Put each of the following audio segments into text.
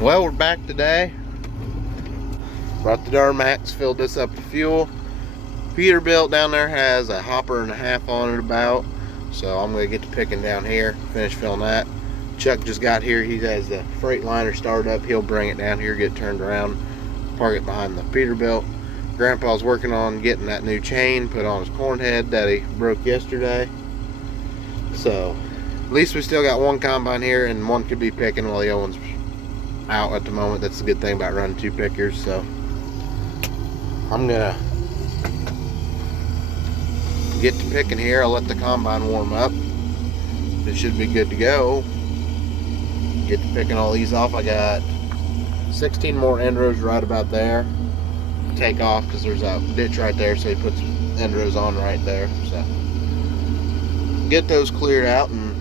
Well, we're back today. Brought the Duramax, filled this up with fuel. Peterbilt down there has a hopper and a half on it about, so I'm gonna get to picking down here, finish filling that. Chuck just got here. He has the Freightliner started up. He'll bring it down here, get it turned around, park it behind the Peterbilt. Grandpa's working on getting that new chain put on his corn head that he broke yesterday. So at least we still got one combine here, and one could be picking while the other one's out at the moment. That's the good thing about running two pickers. So I'm gonna get to picking here. I'll let the combine warm up. It should be good to go. Get to picking all these off. I got 16 more end rows right about there. Take off because there's a ditch right there, so he puts end rows on right there. So get those cleared out and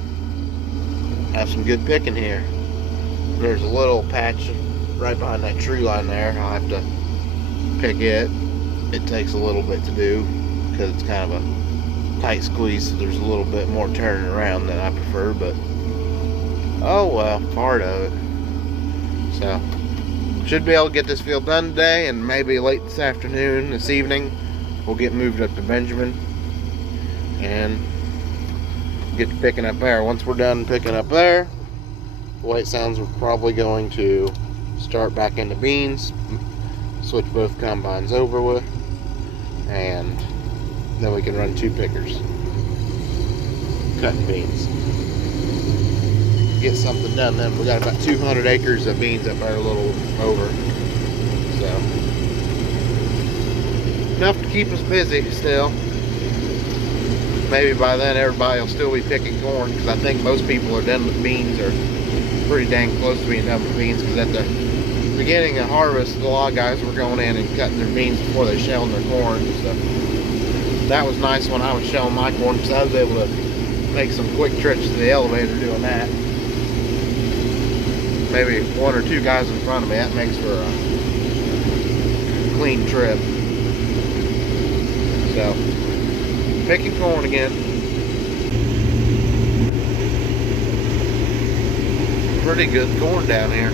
have some good picking here. There's a little patch right behind that tree line there. I'll have to pick it. It takes a little bit to do because it's kind of a tight squeeze, so there's a little bit more turning around than I prefer, but oh well, part of it. So should be able to get this field done today, and maybe late this afternoon, this evening, we'll get moved up to Benjamin and get to picking up there. Once we're done picking up there, the way it sounds, we're probably going to start back into beans, switch both combines over with, and then we can run two pickers cutting beans. Get something done then. We got about 200 acres of beans up there, a little over, so enough to keep us busy still. Maybe by then everybody will still be picking corn, because I think most people are done with beans, or pretty dang close to being done with beans, because at the beginning of harvest, a lot of guys were going in and cutting their beans before they shelled their corn. So that was nice when I was shelling my corn, because I was able to make some quick trips to the elevator doing that. Maybe one or two guys in front of me, that makes for a clean trip. So picking corn again. Pretty good corn down here.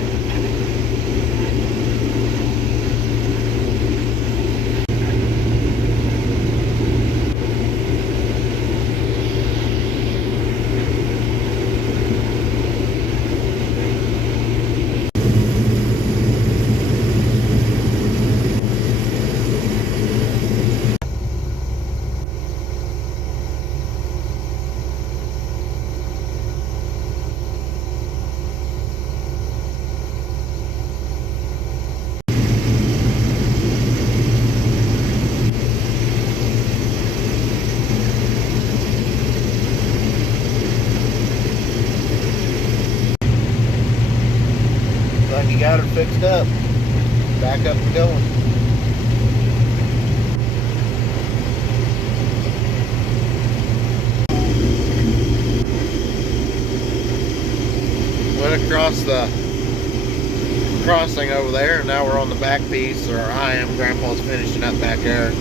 He got her fixed up. Back up and going. Went across the crossing over there, and now we're on the back piece, or I am. Grandpa's finishing up back there.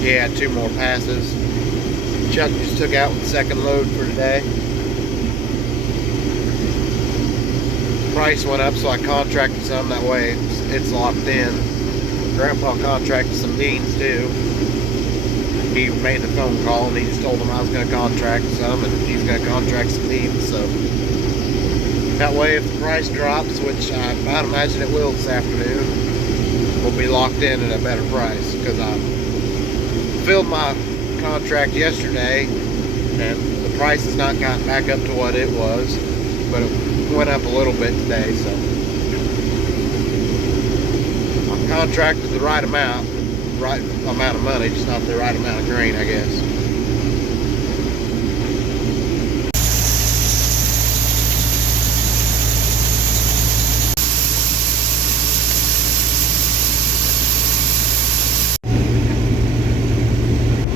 He had two more passes. Chuck just took out the second load for today. Price went up, so I contracted some, that way it's locked in. Grandpa contracted some beans too. He made the phone call and he just told him I was going to contract some, and he's going to contract some beans. So that way, if the price drops, which I might imagine it will this afternoon, we'll be locked in at a better price, because I filled my contract yesterday and the price has not gotten back up to what it was, but it went up a little bit today. So I'm contracted the right amount of money, just not the right amount of grain, I guess.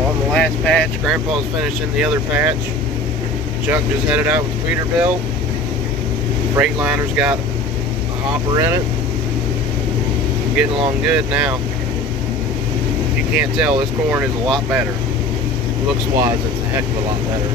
On the last patch, Grandpa's finishing the other patch. Chuck just headed out with the Peterbilt. Freightliner's got a hopper in it. I'm getting along good now. If you can't tell, this corn is a lot better. Looks wise, it's a heck of a lot better.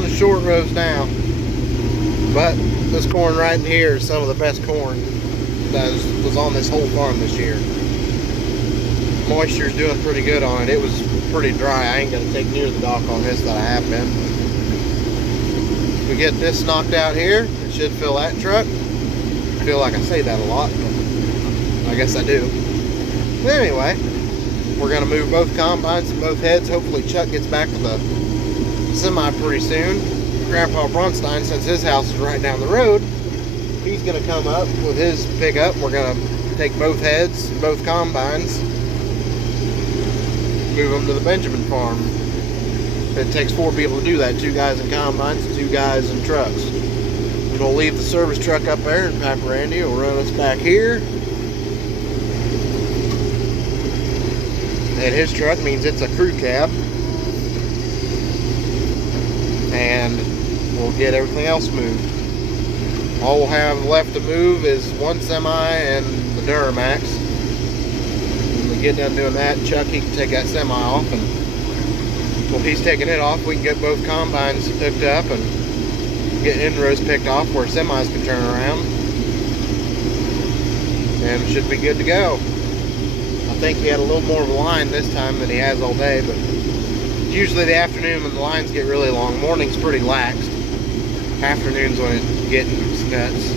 on the short rows now. But this corn right in here is some of the best corn that was on this whole farm this year. Moisture's doing pretty good on it. It was pretty dry. I ain't gonna take near the dock on this that I have been. If we get this knocked out here, it should fill that truck. I feel like I say that a lot, but I guess I do. But anyway, we're gonna move both combines and both heads. Hopefully Chuck gets back to the semi pretty soon. Grandpa Bronstein, since his house is right down the road, he's gonna come up with his pickup. We're gonna take both heads and both combines, move them to the Benjamin farm. It takes 4 people to do that, 2 guys in combines, 2 guys in trucks. We'll leave the service truck up there, and Papa Randy will run us back here. And his truck means it's a crew cab. And we'll get everything else moved. All we'll have left to move is 1 semi and the Duramax. When we get done doing that, Chuck, he can take that semi off, and while he's taking it off, we can get both combines hooked up and get end rows picked off where semis can turn around, and it should be good to go. I think he had a little more of a line this time than he has all day, but usually the afternoon when the lines get really long. Morning's pretty laxed. Afternoons when it's getting nuts.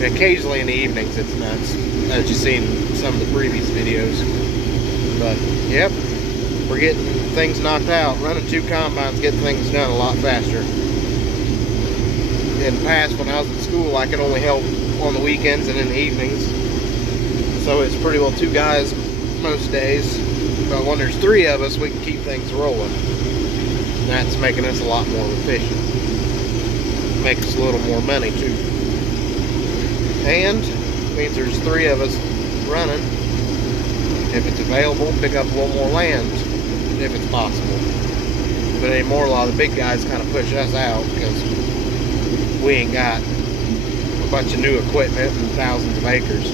And occasionally in the evenings it's nuts, as you've seen in some of the previous videos. But yep, we're getting things knocked out. Running 2 combines, getting things done a lot faster. In the past, when I was in school, I could only help on the weekends and in the evenings. So it's pretty well 2 guys most days. But when there's 3 of us, we can keep things rolling. And that's making us a lot more efficient. Make us a little more money too. And means there's 3 of us running. If it's available, pick up a little more land if it's possible. But anymore, a lot of the big guys kind of push us out because we ain't got a bunch of new equipment and thousands of acres.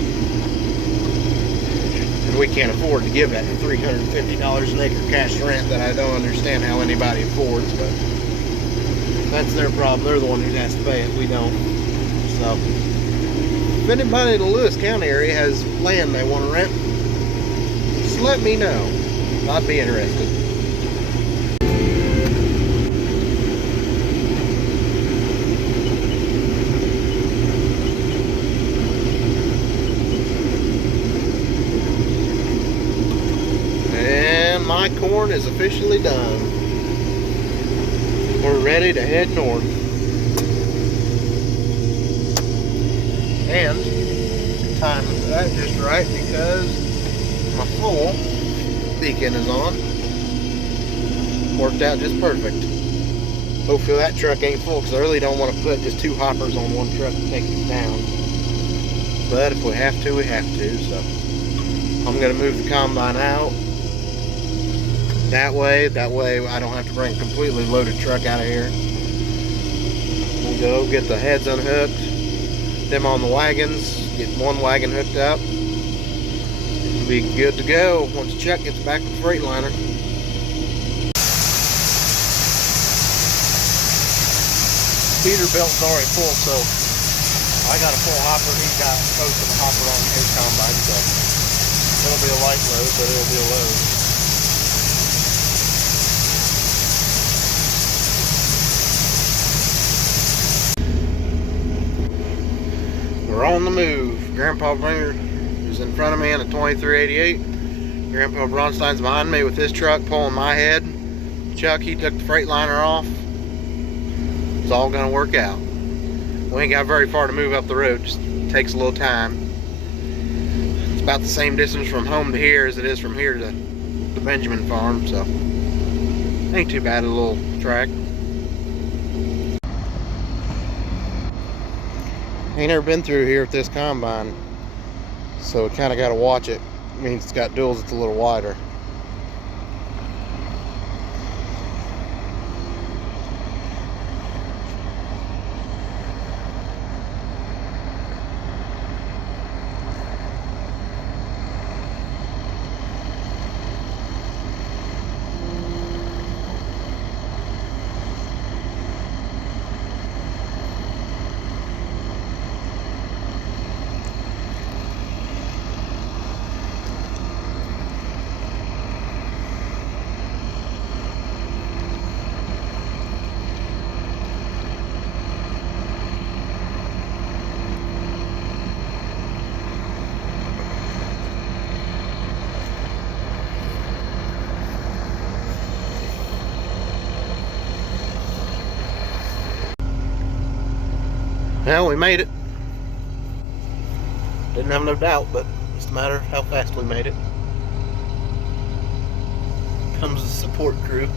And we can't afford to give that $350 an acre cash rent that I don't understand how anybody affords, but that's their problem. They're the one who has to pay it. We don't. So, if anybody in the Lewis County area has land they want to rent, just let me know. I'd be interested. My corn is officially done. We're ready to head north. And time that just right because my full beacon is on. Worked out just perfect. Hopefully that truck ain't full because I really don't want to put just 2 hoppers on one truck to take it down. But if we have to, we have to. So I'm going to move the combine out. That way I don't have to bring a completely loaded truck out of here. We'll go get the heads unhooked, them on the wagons, get 1 wagon hooked up. We'll be good to go once Chuck gets back with the Freightliner. Peterbilt's already full, so I got a full hopper. He's got most of the hopper on his combine, so it'll be a light load, but it'll be a load. We're on the move. Grandpa Bringer is in front of me in a 2388. Grandpa Bronstein's behind me with his truck pulling my head. Chuck, he took the Freightliner off. It's all gonna work out. We ain't got very far to move up the road, just takes a little time. It's about the same distance from home to here as it is from here to the Benjamin farm, so ain't too bad a little track. Ain't never been through here with this combine, so kind of got to watch it. It means it's got duals, it's a little wider. Well, we made it. Didn't have no doubt, but it's a matter of how fast we made it. Comes the support crew.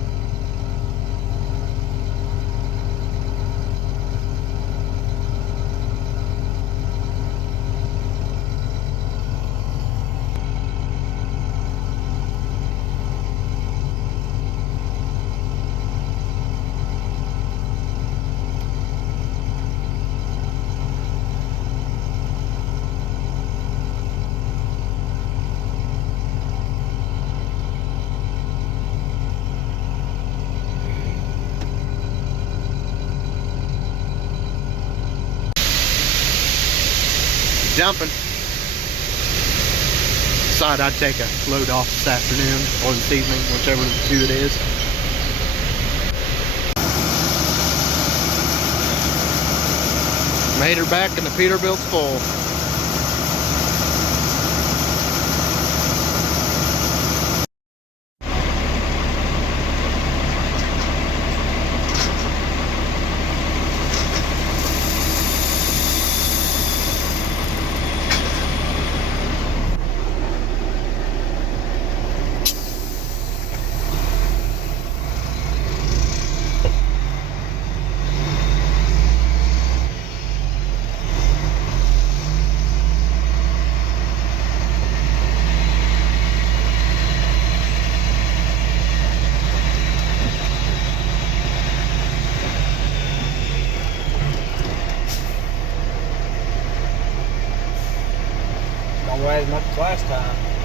Jumping. Decided I'd take a load off this afternoon or this evening, whichever of the two it is. Made her back and the Peterbilt's full. Don't weigh as much as last time.